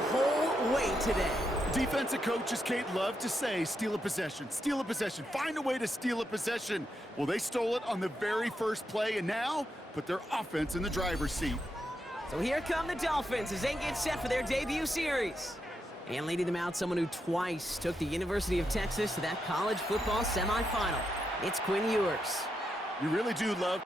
whole way today. Defensive coaches, Kate, love to say, steal a possession, find a way to steal a possession. Well, they stole it on the very first play, and now put their offense in the driver's seat. So here come the Dolphins as they get set for their debut series. And leading them out, someone who twice took the University of Texas to that college football semifinal. It's Quinn Ewers. You really do love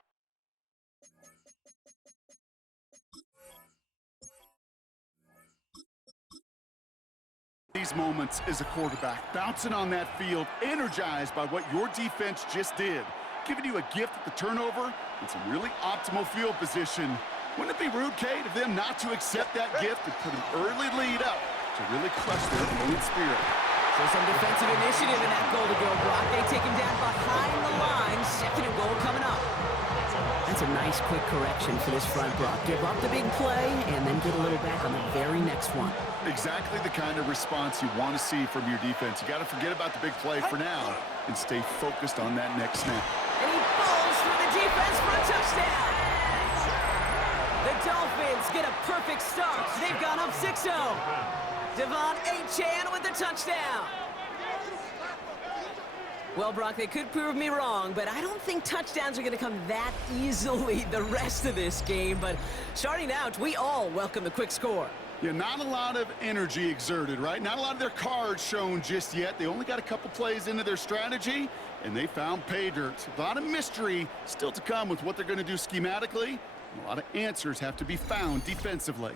these moments as a quarterback, bouncing on that field, energized by what your defense just did, giving you a gift at the turnover and some really optimal field position. Wouldn't it be rude, Kate, of them not to accept that gift and put an early lead up to really crush their opponent's spirit? So some defensive initiative in that goal to go, Brock. They take him down behind the line. Second and goal coming up. That's a nice quick correction for this front, Brock. Give up the big play and then get a little back on the very next one. Exactly the kind of response you want to see from your defense. You got to forget about the big play for now and stay focused on that next snap. And he falls through the defense for a touchdown. The Dolphins get a perfect start. They've gone up 6-0. Devon Achane with the touchdown. Well, Brock, they could prove me wrong, but I don't think touchdowns are going to come that easily the rest of this game. But starting out, we all welcome the quick score. Yeah, not a lot of energy exerted, right? Not a lot of their cards shown just yet. They only got a couple plays into their strategy, and they found pay dirt. A lot of mystery still to come with what they're going to do schematically. A lot of answers have to be found defensively.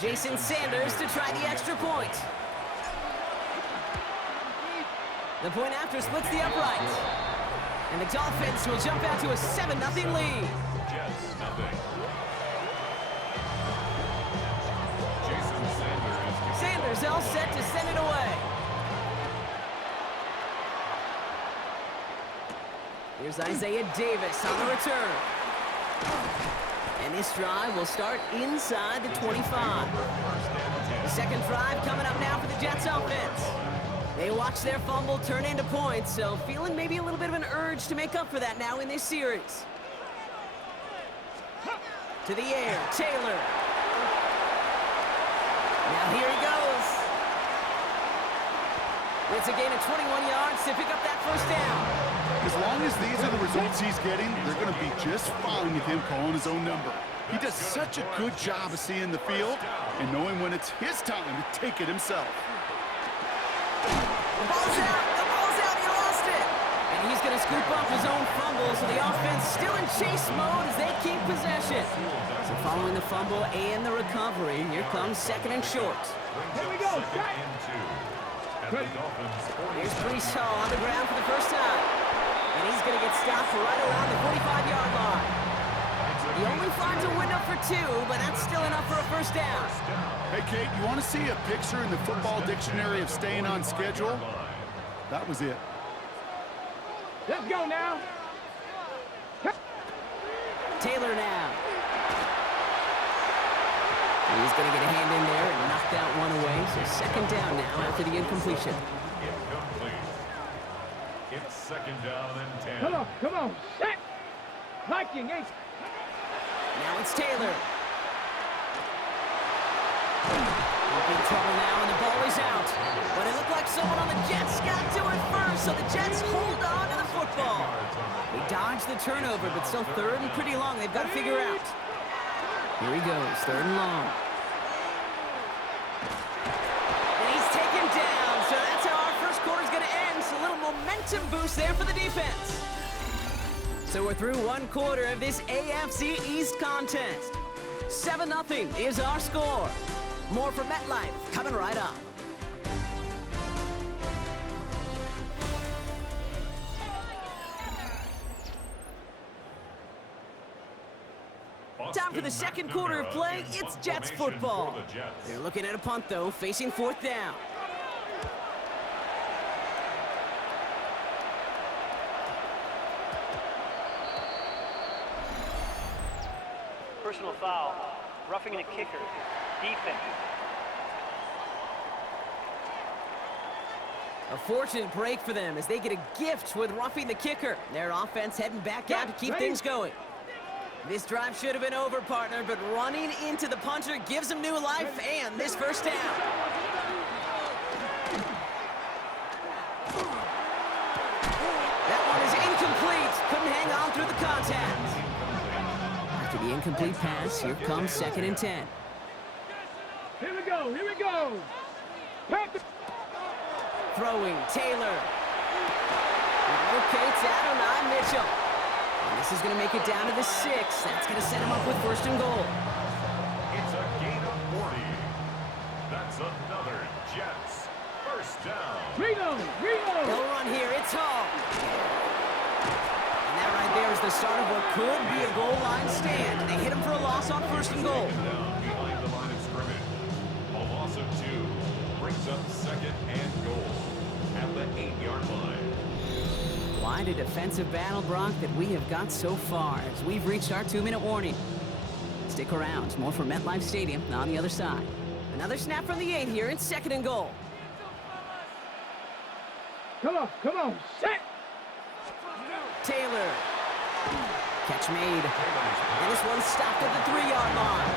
Jason Sanders to try the extra point. The point after splits the upright. And the Dolphins will jump out to a 7-0 lead. Sanders all set to send it away. Here's Isaiah Davis on the return. And this drive will start inside the 25. The second drive coming up now for the Jets offense. They watch their fumble turn into points, so feeling maybe a little bit of an urge to make up for that now in this series. To the air, Taylor. Now here he goes. It's a gain of 21 yards to pick up that first down. As long as these are the results he's getting, they're going to be just fine with him calling his own number. He does such a good job of seeing the field and knowing when it's his time to take it himself. The ball's out, he lost it. And he's going to scoop up his own fumble, so the offense still in chase mode as they keep possession. So following the fumble and the recovery, here comes second and short. Here we go, Here's Brees Hall on the ground for the first time. And he's going to get stopped right around the 45-yard line. He only finds a window for 2, but that's still enough for a first down. Hey, Kate, you want to see a picture in the football dictionary of staying on schedule? That was it. Let's go now. Taylor now. He's going to get a hand in there and knock that one away. So second down now after the incompletion. It's second down and 10. Come on. Set. Viking, eh? Now it's Taylor. In trouble now, and the ball is out. But it looked like someone on the Jets got to it first, so the Jets hold on to the football. They dodged the turnover, but still third and pretty long. They've got to figure out. Here he goes, third and long. And he's taken down, so that's how our first quarter's going to end. So a little momentum boost there for the defense. So we're through one quarter of this AFC East contest. 7-0 is our score. More from MetLife coming right up. Time for the second quarter of play. It's Jets football. They're looking at a punt, though, facing fourth down. Personal foul, roughing the kicker, defense. A fortunate break for them as they get a gift with roughing the kicker. Their offense heading back out to keep things going. This drive should have been over, partner, but running into the punter gives him new life and this first down. That one is incomplete. Couldn't hang on through the contact. After the incomplete pass, here comes 2nd and 10. Here we go, here we go. Throwing, Taylor. Locates Adonai Mitchell. And this is going to make it down to the 6. That's going to set him up with 1st and goal. It's a gain of 40. That's another Jets first down. Reno. They'll run here. It's Hall. And that right there is the start of what could be a goal line stand. They hit him for a loss on 1st and goal. Down behind the line of scrimmage. A loss of 2 brings up 2nd and goal at the 8-yard line. Quite a defensive battle, Brock, that we have got so far as we've reached our 2-minute warning. Stick around. More from MetLife Stadium on the other side. Another snap from the 8 here. It's 2nd and goal. Come on, set. Taylor. Catch made. And this one's stopped at the 3-yard line.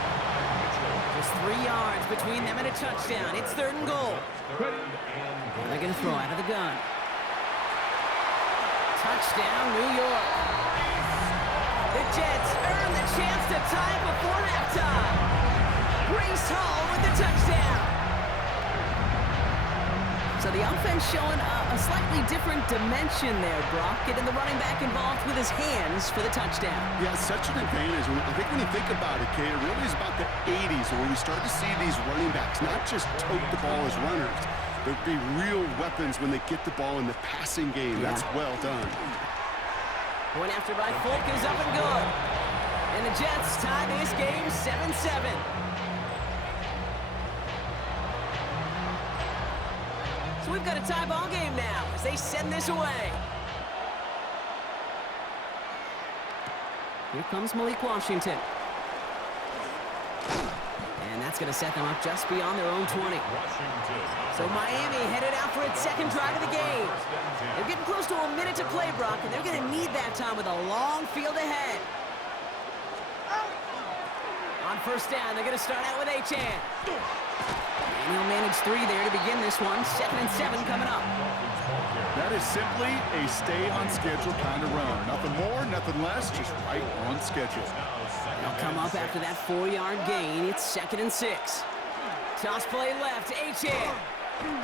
Just 3 yards between them and a touchdown. It's 3rd and goal. And they're going to throw out of the gun. Touchdown, New York. The Jets earn the chance to tie before halftime. Breece Hall with the touchdown. So the offense showing a slightly different dimension there, Brock. Getting the running back involved with his hands for the touchdown. Yeah, such an advantage. I think when you think about it, Kate, it really is about the 80s where we start to see these running backs not just tote the ball as runners, but be real weapons when they get the ball in the passing game. Yeah. That's well done. Point after by Folk is up and good. And the Jets tie this game 7-7. So we've got a tie ball game now as they send this away. Here comes Malik Washington. And that's going to set them up just beyond their own 20. So Miami headed out for its 2nd drive of the game. They're getting close to a minute to play, Brock, and they're going to need that time with a long field ahead. On 1st down, they're going to start out with Achane. And he'll manage 3 there to begin this one. 2nd and 7 coming up. That is simply a stay-on-schedule kind of run. Nothing more, nothing less, just right on schedule. They'll come up after that 4-yard gain. It's 2nd and 6. Toss play left, Achane. And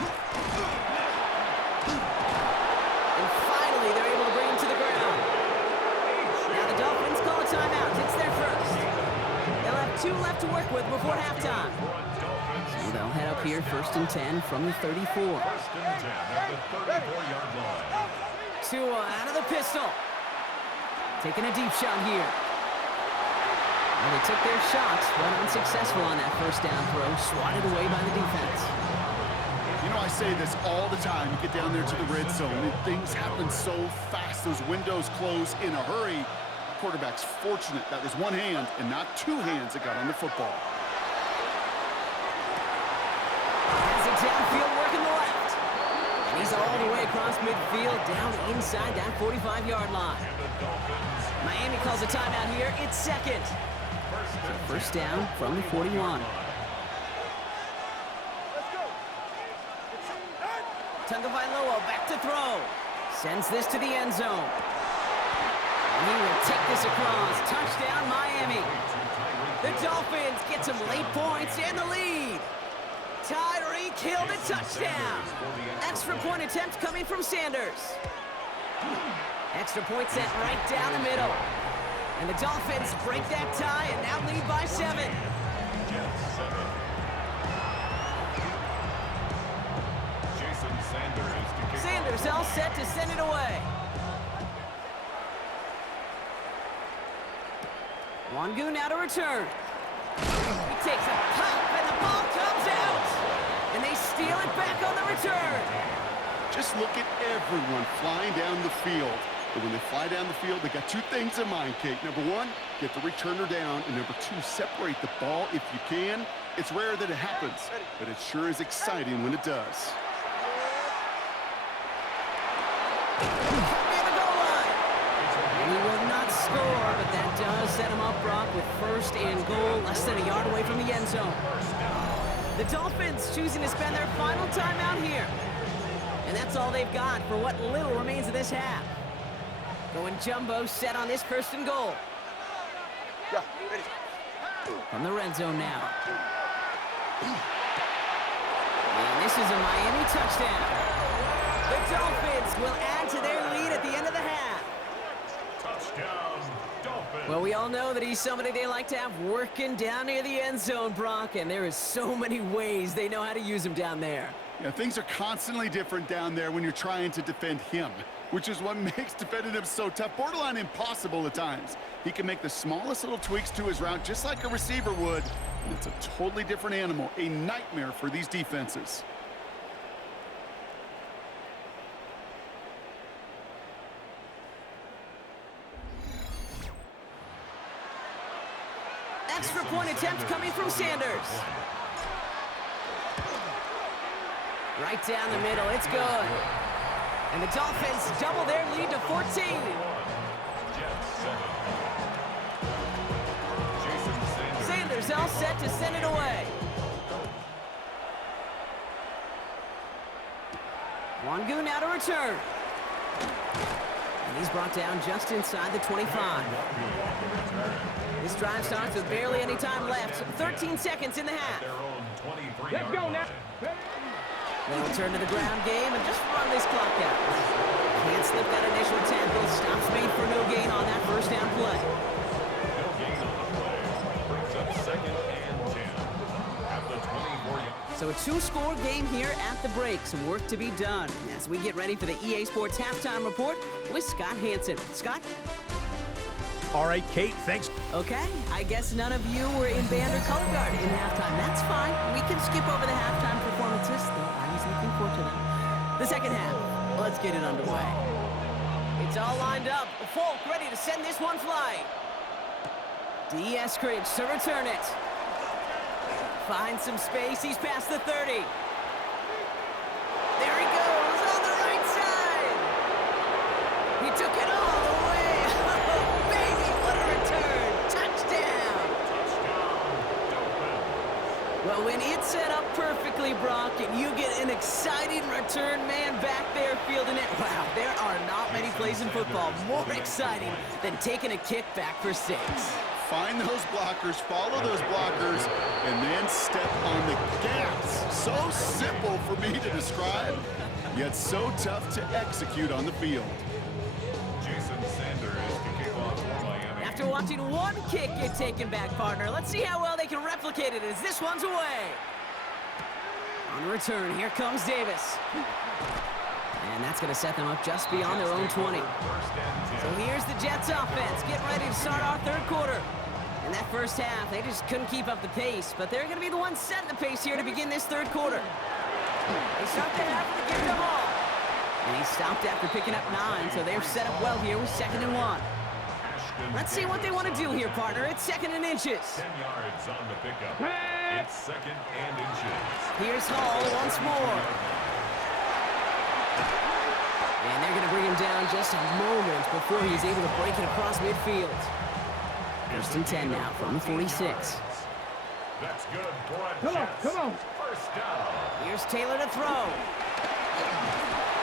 finally, they're able to bring him to the ground. Now the Dolphins call a timeout. It's their first. They'll have 2 left to work with before halftime. So they'll head up here 1st and 10 from the 34. 1st and 10 at the 34-yard line. Tua out of the pistol. Taking a deep shot here. Well, they took their shots, but unsuccessful on that 1st down throw, swatted away by the defense. You know, I say this all the time. You get down there to the red zone, and things happen so fast. Those windows close in a hurry. The quarterback's fortunate that was 1 hand and not 2 hands that got on the football. Has it downfield working the left. And he's all the way across midfield, down inside that 45-yard line. Miami calls a timeout here. It's 2nd. So 1st down from the 41. Tagovailoa back to throw. Sends this to the end zone. And he will take this across. Touchdown, Miami. The Dolphins get some late points and the lead. Tyreek Hill the touchdown. Extra point attempt coming from Sanders. Extra point set right down the middle. And the Dolphins break that tie and now lead by 7. Sanders all set to send it away. Wangu now to return. He takes a pop and the ball comes out. And they steal it back on the return. Just look at everyone flying down the field. But when they fly down the field, they got 2 things in mind, Kate. Number 1, get the returner down. And number 2, separate the ball if you can. It's rare that it happens, but it sure is exciting when it does. Near the goal line. And he will not score, but That does set him up, Brock, with first and goal, less than a yard away from the end zone. The Dolphins choosing to spend their final time out here. And that's all they've got for what little remains of this half. Going jumbo set on this first and goal. Yeah, ready. From the red zone now. And this is a Miami touchdown. The Dolphins will add to their lead at the end of the half. Touchdown, Dolphins. Well, we all know that he's somebody they like to have working down near the end zone, Brock, and there is so many ways they know how to use him down there. Yeah, things are constantly different down there when you're trying to defend him, which is what makes defending him so tough, borderline impossible at times. He can make the smallest little tweaks to his route just like a receiver would, and it's a totally different animal, a nightmare for these defenses. Extra point attempt coming from Sanders. Right down the middle, it's good. And the Dolphins double their lead to 14. Sanders all set to send it away. Wangu now to return. And he's brought down just inside the 25. This drive starts with barely any time left. 13 seconds in the half. Let's go now. They'll turn to the ground game and just run this clock out. Can't slip that initial tackle. Stops made for no gain on that first down play. No gain on the play. Brings up second and 10 at the 24-yard. So a two-score game here at the break. Some work to be done as we get ready for the EA Sports Halftime Report with Scott Hansen. Scott? All right, Kate, thanks. Okay, I guess none of you were in band or color guard in halftime. That's fine. We can skip over the halftime performances, though I was looking forward to them. The second half, let's get it underway. It's all lined up. Folk ready to send this one flying. D.S. Cribs to return it. Finds some space. He's past the 30. There he goes on the right side. He took it all the way. Oh, baby, what a return. Touchdown. Well, when it's set up perfectly, Brock, and you get an exciting return man back there fielding it, wow, there are not many plays in football more exciting than taking a kick back for 6. Find those blockers, follow those blockers, and then step on the gas. So simple for me to describe, yet so tough to execute on the field. Jason Sanders to kick off for Miami. After watching one kick get taken back, partner, let's see how well they can replicate it as this one's away. On the return, here comes Davis. And that's going to set them up just beyond their own 20. So here's the Jets offense. Get ready to start our third quarter. In that first half, they just couldn't keep up the pace, but they're going to be the ones setting the pace here to begin this third quarter. They start the half with the gift of all. And he stopped after picking up 9, so they're set up well here with 2nd and 1. Let's see what they want to do here, partner. It's 2nd and inches. 10 yards on the pickup. It's 2nd and inches. Here's Hall once more. And they're going to bring him down just a moment before he's able to break it across midfield. 1st and 10 now from the 46. That's good for a Come on, Jets come on. first down. Here's Taylor to throw.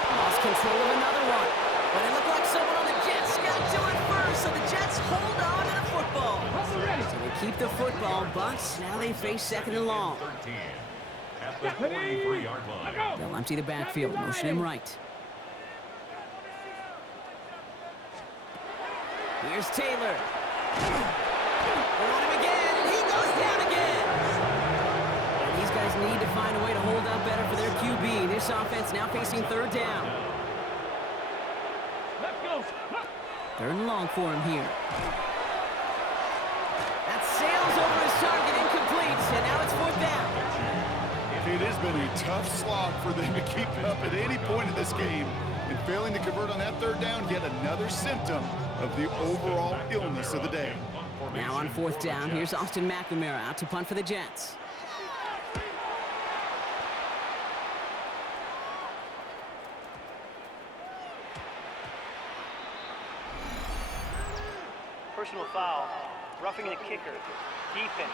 Lost control of another one. But it looked like someone on the Jets got to it first, so the Jets hold on to the football. So they keep the football, but now they face 2nd and long. 13 at the 43-yard line. They'll empty the backfield, motion him right. Here's Taylor. They want him again, and he goes down again. And these guys need to find a way to hold up better for their QB. This offense now facing 3rd down. Let's go. 3rd and long for him here. That sails over his target, incomplete, and now it's 4th down. It has been a tough slog for them to keep up at any point in this game. And failing to convert on that 3rd down, yet another symptom of the overall illness of the day. Now on 4th down, here's Austin McNamara out to punt for the Jets. Personal foul, roughing the kicker, defense.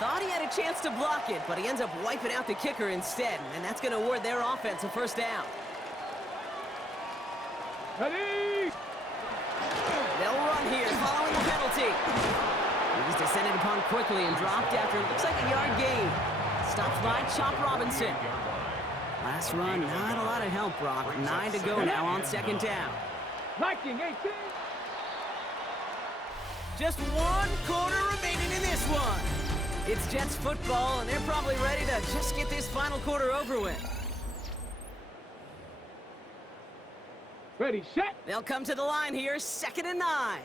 Thought he had a chance to block it, but he ends up wiping out the kicker instead, and that's going to award their offense a first down. Ready? They'll run here following the penalty. He was descended upon quickly and dropped after it looks like a yard gain. Stopped by Chop Robinson. Last run, not a lot of help, Brock. 9 to go now on second down. Viking 18. Just 1 quarter remaining in this one. It's Jets football, and they're probably ready to just get this final quarter over with. Ready, set. They'll come to the line here, 2nd and 9.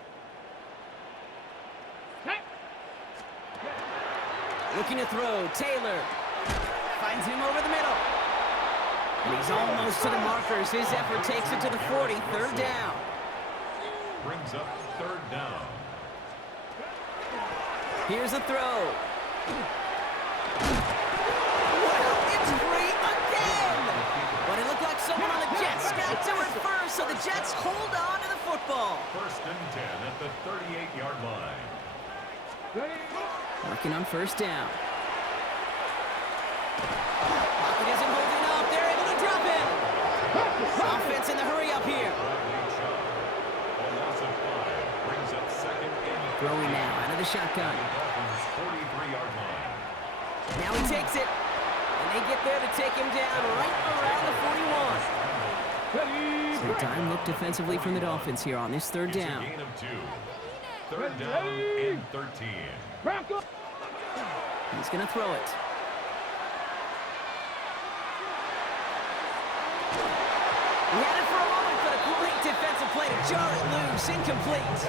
Set. Looking to throw, Taylor. Finds him over the middle. And he's almost to the markers. His effort takes it to the 40, 3rd down. Brings up 3rd down. Here's a throw. Well, it's free again! But it looked like someone on the Jets got to it first, so the Jets hold on to the football. 1st and 10 at the 38-yard line. Ready. Working on 1st down. Pocket isn't holding up. They're able to drop him. Offense in the hurry up here. A loss of 5 brings up 2nd and Throwing now out of the shotgun. Dolphins 43-yard line. Now he takes it. And they get there to take him down right around the 41. Ready. Some time look defensively from the Dolphins here on this 3rd It's a down. gain of 2. 3rd down and 13. Back up. He's going to throw it. He had it for a moment, but a great defensive play to jar it loose. Incomplete.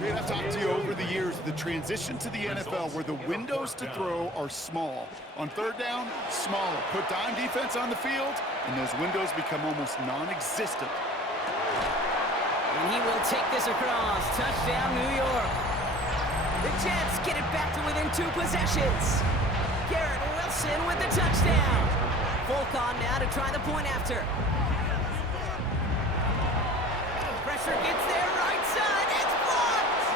Great, I've talked to you over the years, the transition to the NFL where the windows to throw are small. On 3rd down, smaller. Put dime defense on the field, and those windows become almost non-existent. And he will take this across. Touchdown, New York. The Jets get it back to within 2 possessions. Garrett Wilson with the touchdown. Folk on now to try the point after. Pressure gets there, right side. It's blocked.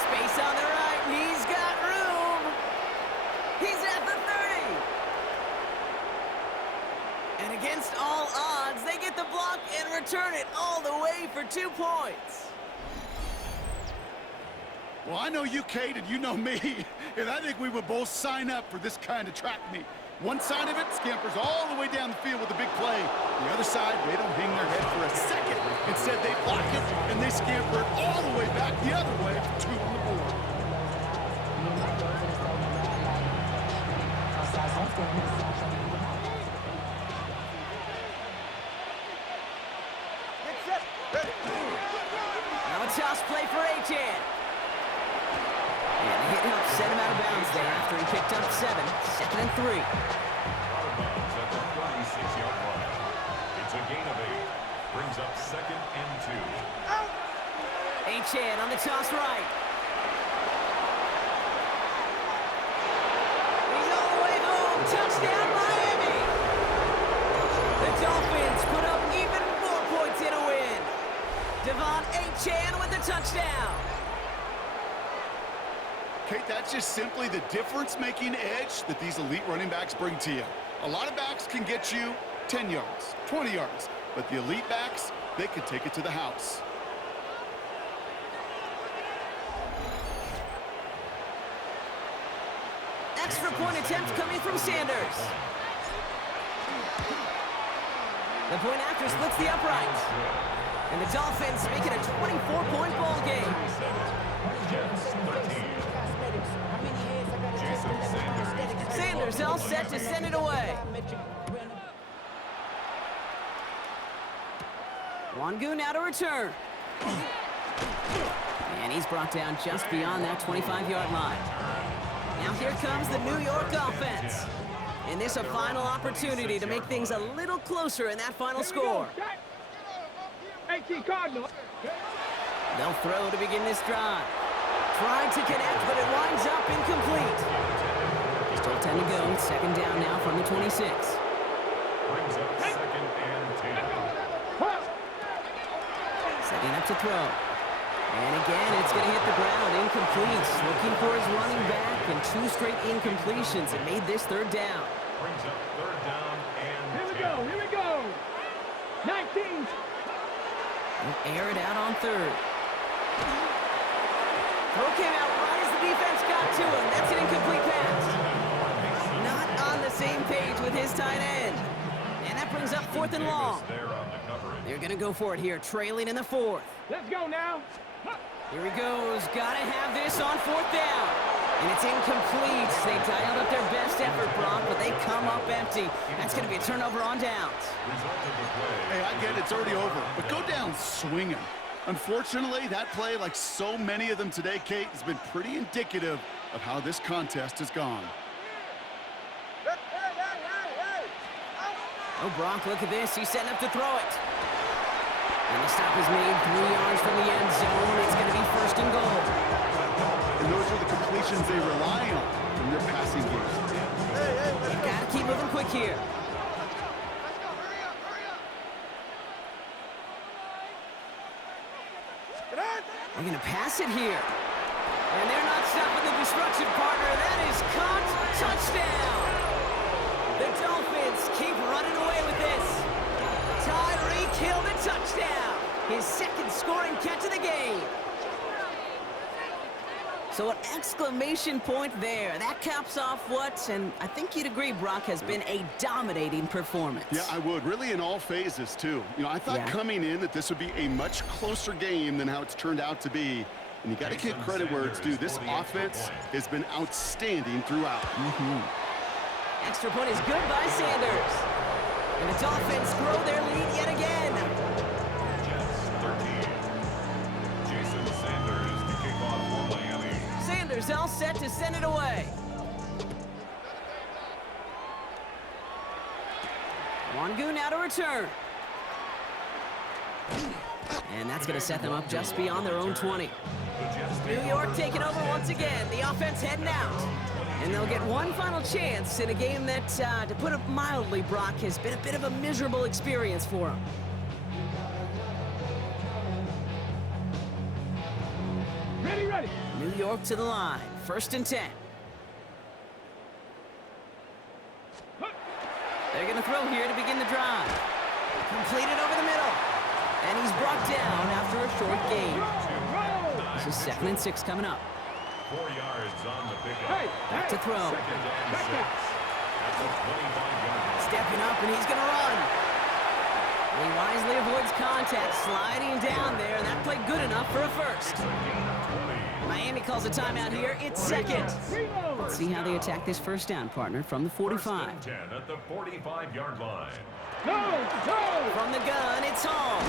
Space on the right. He's got room. He's at the 30. And against all odds, they get the block and return it all the way for 2 points. Well, I know you, Kate, and you know me, and I think we would both sign up for this kind of track meet. One side of it scampers all the way down the field with a big play. The other side, they don't hang their head for a second. Instead, they block it, and they scamper it all the way back the other way for 2 on the board. Now a toss play for Achan. And hit him up, sent him out of bounds there after he picked up 7. 2nd and 3. Out of bounds at the 36-yard line. It's a gain of 8. Brings up 2nd and 2. Achan on the toss right. He's all the way home. Touchdown, Miami. The Dolphins put up even more points in a win. Devon Achan with the touchdown. Kate, that's just simply the difference-making edge that these elite running backs bring to you. A lot of backs can get you 10 yards, 20 yards, but the elite backs, they can take it to the house. Extra point attempt coming from Sanders. The point after splits the uprights. And the Dolphins make it a 24-point ball game. Jets 13. Sanders all set to send it away. Wangu now to return. And he's brought down just beyond that 25-yard line. Now here comes the New York offense. And this a final opportunity to make things a little closer in that final score. 18 Cardinal. They'll throw to begin this drive. Tried to connect, but it winds up incomplete. Still 10 to go. 2nd down now from the 26. Brings up 2nd and 10. Setting up to throw. And again, it's going to hit the ground. Incomplete. Looking for his running back, and 2 straight incompletions. It made this 3rd down. Brings up 3rd down and Here we 10. go. Here we go. 19. We'll air it out on 3rd. Throw came out right as the defense got to him. That's an incomplete pass. Not on the same page with his tight end. And that brings up 4th and long. There on the coverage. They're going to go for it here, trailing in the 4th. Let's go now. Here he goes. Got to have this on 4th down. And it's incomplete. They dialed up their best effort, Brock, but they come up empty. That's going to be a turnover on downs. Hey, I get it, it's already over, but go down swinging. Unfortunately, that play, like so many of them today, Kate, has been pretty indicative of how this contest has gone. Oh, Brock, look at this. He's setting up to throw it. And the stop is made 3 yards from the end zone. It's going to be 1st and goal. And those are the completions they rely on from their passing game. They've got to keep moving quick here. They're going to pass it here. And they're not stopping the destruction, partner. That is caught. Touchdown. The Dolphins keep running away with this. Tyreek Hill the touchdown. His 2nd scoring catch of the game. So an exclamation point there. That caps off what, and I think you'd agree, Brock, has been a dominating performance. Yeah, I would. Really in all phases, too. You know, I thought coming in that this would be a much closer game than how it's turned out to be. And you got to give credit where it's due. This offense has been outstanding throughout. Extra point is good by Sanders. And the Dolphins grow their lead yet again. Jets 13. Jason Sanders to kick off for Miami. Sanders all set to send it away. Wangu now to return. And that's going to set them up just beyond their own 20. New York taking over once again. The offense heading out. And they'll get one final chance in a game that, to put it mildly, Brock, has been a bit of a miserable experience for them. Ready, ready. New York to the line. 1st and 10. They're going to throw here to begin the drive. Completed over the middle. And he's brought down after a short gain. This is 2nd and 6 coming up. 4 yards on the pickup. Hey, Back to throw. 2nd and 6. That's a 25-yard line. Stepping up, and he's going to run. He wisely avoids contact, sliding down there, and that played good enough for a 1st. Miami calls a timeout here. It's 2nd. Let's see how they attack this 1st down, partner, from the 45. 1st and 10 at the 45-yard line. Go, go. From the gun, it's Hall.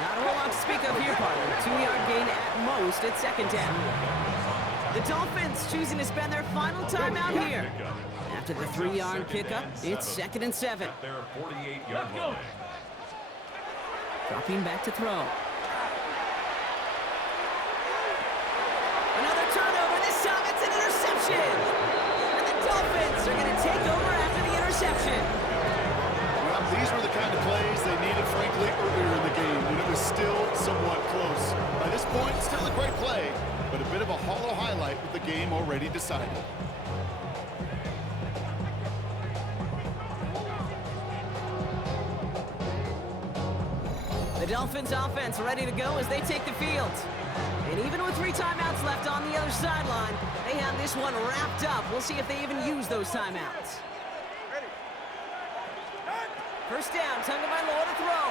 Not a whole lot to speak of here, partner. 2-yard gain at most at 2nd down. The Dolphins choosing to spend their final timeout here. After the 3-yard pickup, it's 2nd and 7. At their 48-yard line. Dropping back to throw. Another turnover. This time it's an interception. And the Dolphins are going to take over after the interception. Well, these were the kind of plays they needed, frankly, earlier in the game, and it was still somewhat close. By this point, still a great play, but a bit of a hollow highlight with the game already decided. The Dolphins offense ready to go as they take the field. And even with 3 timeouts left on the other sideline, they have this one wrapped up. We'll see if they even use those timeouts. 1st down, Tagovailoa to throw.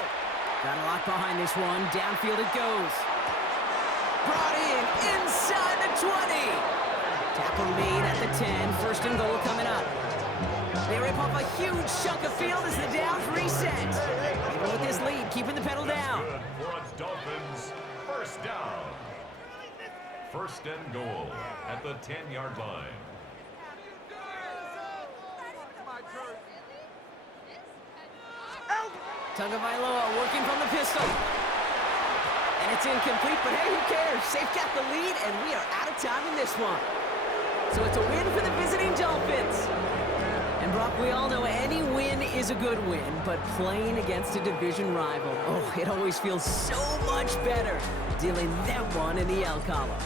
Got a lock behind this one. Downfield it goes. Brought in inside the 20. Tackle made at the 10. 1st and goal coming up. They rip off a huge chunk of field as the downs reset. Even with this lead, keeping the pedal down. Good for a Dolphins 1st down. 1st and goal at the 10-yard line. Tagovailoa working from the pistol. And it's incomplete, but hey, who cares? They've got the lead, and we are out of time in this one. So it's a win for the visiting Dolphins. And Brock, we all know any win is a good win, but playing against a division rival, oh, it always feels so much better dealing that one in the L column.